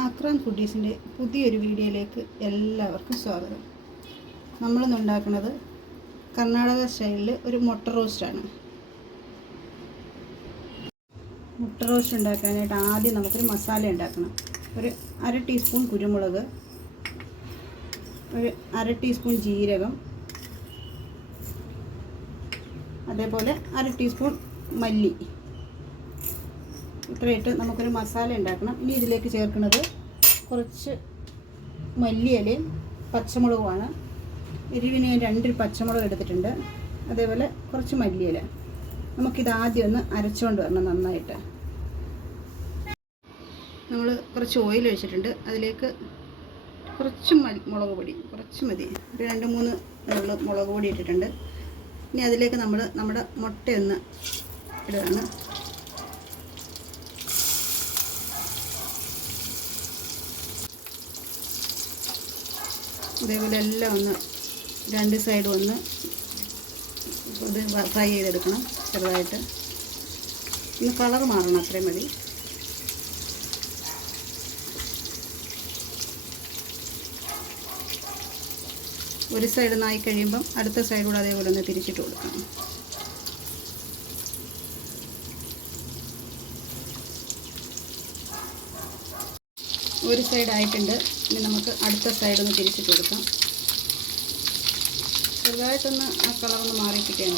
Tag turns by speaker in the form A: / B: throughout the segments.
A: ആക്രാം ഫുഡീസിന്റെ പുതിയൊരു വീഡിയോയിലേക്ക് എല്ലാവർക്കും സ്വാഗതം. നമ്മളിന്ന് ഉണ്ടാക്കുന്നത് കർണാടക സ്റ്റൈലിൽ ഒരു മുട്ട റോസ്റ്റാണ്. മുട്ട റോസ്റ്റ് ഉണ്ടാക്കാനായിട്ട് ആദ്യം നമുക്കൊരു മസാല ഉണ്ടാക്കണം. ഒരു അര ടീസ്പൂൺ കുരുമുളക് ഒരു അര ടീസ്പൂൺ ജീരകം അതേപോലെ അര ടീസ്പൂൺ മല്ലി. ഇത്രയിട്ട് നമുക്കൊരു മസാല ഉണ്ടാക്കണം. ഇനി ഇതിലേക്ക് ചേർക്കുന്നത് കുറച്ച് മല്ലിയിലയും പച്ചമുളകുമാണ്. എരിവിന് ഞാൻ രണ്ട് പച്ചമുളക് എടുത്തിട്ടുണ്ട്. അതേപോലെ കുറച്ച് മല്ലിയില. നമുക്കിത് ആദ്യം ഒന്ന് അരച്ചുകൊണ്ട് വരണം നന്നായിട്ട്. നമ്മൾ കുറച്ച് ഓയിൽ ഒഴിച്ചിട്ടുണ്ട്. അതിലേക്ക് കുറച്ച് മുളക് പൊടി. കുറച്ച് മതി. ഒരു രണ്ട് മൂന്ന് നമ്മൾ മുളക് പൊടി ഇട്ടിട്ടുണ്ട്. ഇനി അതിലേക്ക് നമ്മൾ നമ്മുടെ മുട്ടയൊന്ന് ഇടുകയാണ്. ഇതേപോലെ എല്ലാം ഒന്ന് രണ്ട് സൈഡും ഒന്ന് ഇത് ഫ്രൈ ചെയ്തെടുക്കണം ചെറുതായിട്ട്. ഇന്ന് കളർ മാറണം അത്രയും മതി. ഒരു സൈഡ് നായി കഴിയുമ്പം അടുത്ത സൈഡ് അതേപോലെ ഒന്ന് തിരിച്ചിട്ട് കൊടുക്കണം. ഒരു സൈഡ് ആയിട്ടുണ്ട്. ഇനി നമുക്ക് അടുത്ത സൈഡ് ഒന്ന് തിരിച്ചിട്ട് കൊടുക്കാം. ചെറുതായിട്ടൊന്ന് ആ കളറൊന്ന് മാറി കിട്ടിയാൽ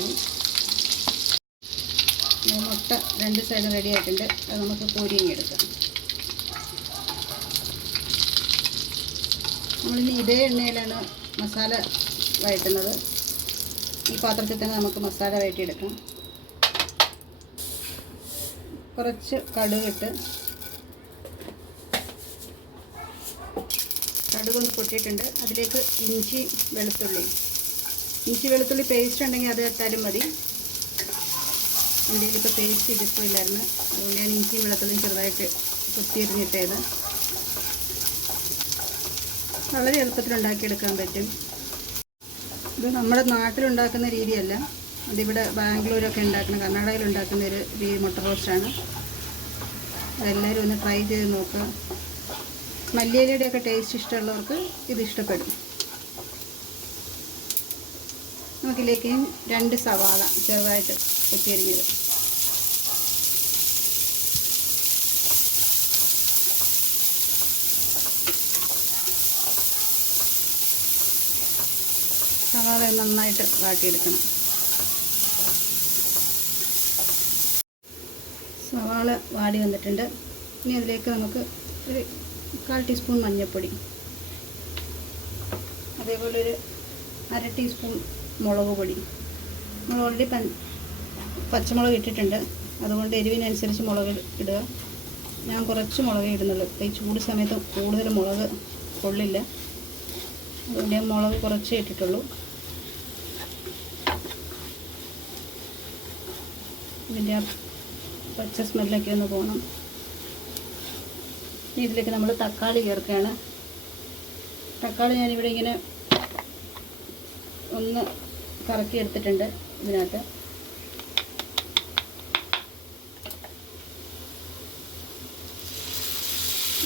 A: മുട്ട രണ്ട് സൈഡ് റെഡി ആയിട്ടുണ്ട്. അത് നമുക്ക് കോരിങ്ങി എടുക്കാം. നമ്മളിനി ഇതേ എണ്ണയിലാണ് മസാല വഴറ്റുന്നത്. ഈ പാത്രത്തിൽ തന്നെ നമുക്ക് മസാല വഴറ്റിയെടുക്കാം. കുറച്ച് കടുകിട്ട് കടുകൊന്ന് പൊട്ടിയിട്ടുണ്ട്. അതിലേക്ക് ഇഞ്ചി വെളുത്തുള്ളി. ഇഞ്ചി വെളുത്തുള്ളി പേസ്റ്റ് ഉണ്ടെങ്കിൽ അത് ഇട്ടാലും മതി. എന്റെ ഇപ്പോൾ പേസ്റ്റ് ഇതിപ്പോയില്ലായിരുന്നു അതുകൊണ്ട് ഞാൻ ഇഞ്ചിയും വെളുത്തുള്ളിയും ചെറുതായിട്ട് കുത്തിയെറിഞ്ഞിട്ടേത് വളരെ എളുപ്പത്തിൽ ഉണ്ടാക്കിയെടുക്കാൻ പറ്റും. ഇത് നമ്മുടെ നാട്ടിലുണ്ടാക്കുന്ന രീതിയല്ല. അതിവിടെ ബാംഗ്ലൂരൊക്കെ ഉണ്ടാക്കുന്ന കർണാടകയിൽ ഉണ്ടാക്കുന്ന ഒരു മുട്ട റോസ്റ്റാണ് അതെല്ലാവരും ഒന്ന് ട്രൈ ചെയ്ത് നോക്കുക മല്ലിയിലയുടെയൊക്കെ ടേസ്റ്റ് ഇഷ്ടമുള്ളവർക്ക് ഇത് ഇഷ്ടപ്പെടും. നമുക്കിതിലേക്ക് രണ്ട് സവാള ചെറുതായിട്ട് കൊത്തിയരിഞ്ഞത്. സവാള നന്നായിട്ട് വാട്ടിയെടുക്കണം. സവാള വാടി വന്നിട്ടുണ്ട്. ഇനി അതിലേക്ക് നമുക്ക് ഒരു കാൽ ടീസ്പൂൺ മഞ്ഞൾപ്പൊടി അതേപോലെ ഒരു അര ടീസ്പൂൺ മുളക് പൊടി. നമ്മൾ ഓൾറെഡി പച്ചമുളക് ഇട്ടിട്ടുണ്ട്. അതുകൊണ്ട് എരിവിനനുസരിച്ച് മുളക് ഇടുക. ഞാൻ കുറച്ച് മുളക് ഇടുന്നുള്ളൂ. ഇപ്പോൾ ഈ ചൂട് സമയത്ത് കൂടുതൽ മുളക് കൊള്ളില്ല. അതുകൊണ്ട് ഞാൻ മുളക് കുറച്ച് ഇട്ടിട്ടുള്ളൂ. ഇതിന്റെ പച്ച സ്മെല്ലൊക്കെ ഒന്ന് പോകണം ഇതിലേക്ക് നമ്മൾ തക്കാളി ചേർക്കുകയാണ്. തക്കാളി ഞാനിവിടെ ഇങ്ങനെ ഒന്ന് കറക്കി എടുത്തിട്ടുണ്ട് ഇതിനകത്ത്.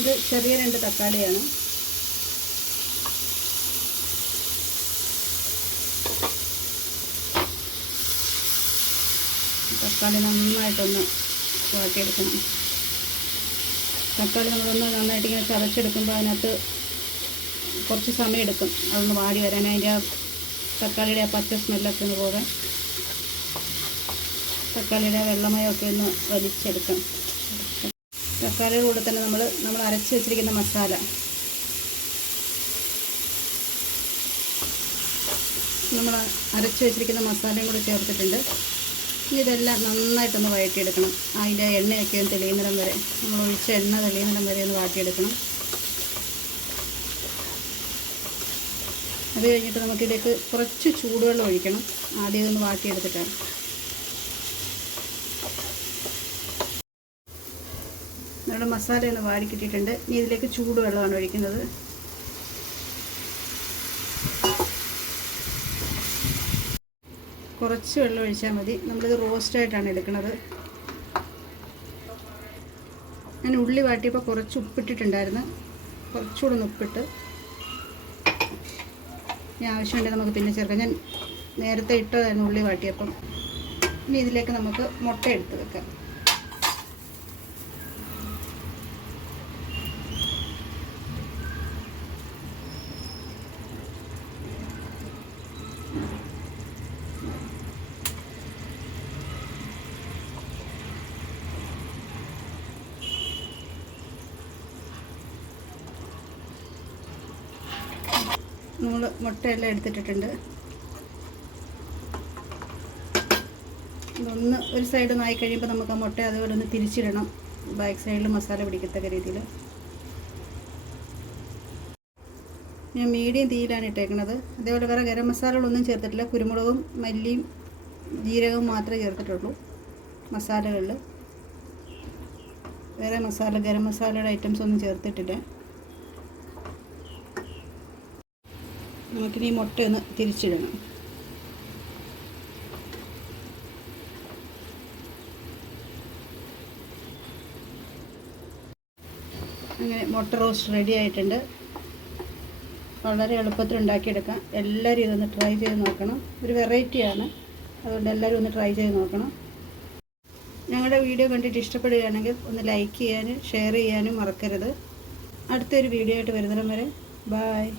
A: ഇത് ചെറിയ രണ്ട് തക്കാളിയാണ്. തക്കാളി നന്നായിട്ടൊന്ന് വാട്ടിയെടുക്കണം തക്കാളി നമ്മളൊന്ന് നന്നായിട്ട് ഇങ്ങനെ ചതച്ചെടുക്കുമ്പോൾ അതിനകത്ത് കുറച്ച് സമയം എടുക്കും അതൊന്ന് വാടി വരാൻ അതിന്റെ ആ തക്കാളിയുടെ ആ പച്ച സ്മെല്ലൊക്കെ ഒന്ന് പോകാൻ തക്കാളിയുടെ വെള്ളമയമൊക്കെ ഒന്ന് വലിച്ചെടുക്കണം തക്കാളിയുടെ കൂടെ തന്നെ നമ്മൾ നമ്മൾ അരച്ച് വെച്ചിരിക്കുന്ന മസാല. നമ്മൾ അരച്ച് വെച്ചിരിക്കുന്ന മസാലയും കൂടെ ചേർത്തിട്ടുണ്ട്. ഇതെല്ലാം നന്നായിട്ടൊന്ന് വഴറ്റിയെടുക്കണം. അതിന്റെ എണ്ണയൊക്കെ ഒന്ന് തെളിയുന്നിടം വരെ. നമ്മൾ ഒഴിച്ച എണ്ണ തെളിയുന്നിടം വരെ ഒന്ന് വാട്ടിയെടുക്കണം. അത് കഴിഞ്ഞിട്ട് നമുക്കിതിലേക്ക് കുറച്ച് ചൂടുവെള്ളം ഒഴിക്കണം. ആദ്യം ഇതൊന്ന് വാട്ടിയെടുത്തിട്ടാണ് നമ്മുടെ മസാല ഒന്ന് വാടി കിട്ടിയിട്ടുണ്ട്. ഇനി ഇതിലേക്ക് ചൂടുവെള്ളമാണ് ഒഴിക്കുന്നത്. കുറച്ച് വെള്ളം ഒഴിച്ചാൽ മതി. നമ്മളിത് റോസ്റ്റായിട്ടാണ് എടുക്കുന്നത്. ഞാൻ ഉള്ളി വാട്ടിയപ്പോൾ കുറച്ച് ഉപ്പിട്ടിട്ടുണ്ടായിരുന്നു. കുറച്ചുകൂടെ ഒന്ന് ഉപ്പിട്ട് ഇനി ആവശ്യമുണ്ടെങ്കിൽ നമുക്ക് പിന്നെ ചേർക്കാം. ഞാൻ നേരത്തെ ഇട്ടതായിരുന്നു ഉള്ളി വാട്ടിയപ്പം. ഇനി ഇതിലേക്ക് നമുക്ക് മുട്ട എടുത്ത് വെക്കാം. നമ്മൾ മുട്ടയെല്ലാം എടുത്തിട്ടിട്ടുണ്ട്. ഇതൊന്ന് ഒരു സൈഡ് നായി കഴിയുമ്പോൾ നമുക്ക് ആ മുട്ട അതുപോലെ ഒന്ന് തിരിച്ചിടണം. ബാക്ക് സൈഡിൽ മസാല പിടിക്കത്തക്ക രീതിയിൽ ഞാൻ മീഡിയം തീയിലാണ് ഇട്ടേക്കുന്നത് അതേപോലെ വേറെ ഗരം മസാലകളൊന്നും ചേർത്തിട്ടില്ല. കുരുമുളകും മല്ലിയും ജീരകവും മാത്രമേ ചേർത്തിട്ടുള്ളൂ മസാലകളിൽ വേറെ മസാല ഗരം മസാലയുടെ ഐറ്റംസ് ഒന്നും ചേർത്തിട്ടില്ല. നമുക്കിനി മുട്ടയൊന്ന് തിരിച്ചിടണം. അങ്ങനെ മുട്ട റോസ്റ്റ് റെഡി ആയിട്ടുണ്ട്. വളരെ എളുപ്പത്തിൽ ഉണ്ടാക്കിയെടുക്കാം. എല്ലാവരും ഇതൊന്ന് ട്രൈ ചെയ്ത് നോക്കണം. ഒരു വെറൈറ്റിയാണ്. അതുകൊണ്ട് എല്ലാവരും ഒന്ന് ട്രൈ ചെയ്ത് നോക്കണം. ഞങ്ങളുടെ വീഡിയോ കണ്ടിട്ട് ഇഷ്ടപ്പെടുകയാണെങ്കിൽ ഒന്ന് ലൈക്ക് ചെയ്യാനും ഷെയർ ചെയ്യാനും മറക്കരുത്. അടുത്തൊരു വീഡിയോ ആയിട്ട് വരുന്നിടം വരെ ബായ്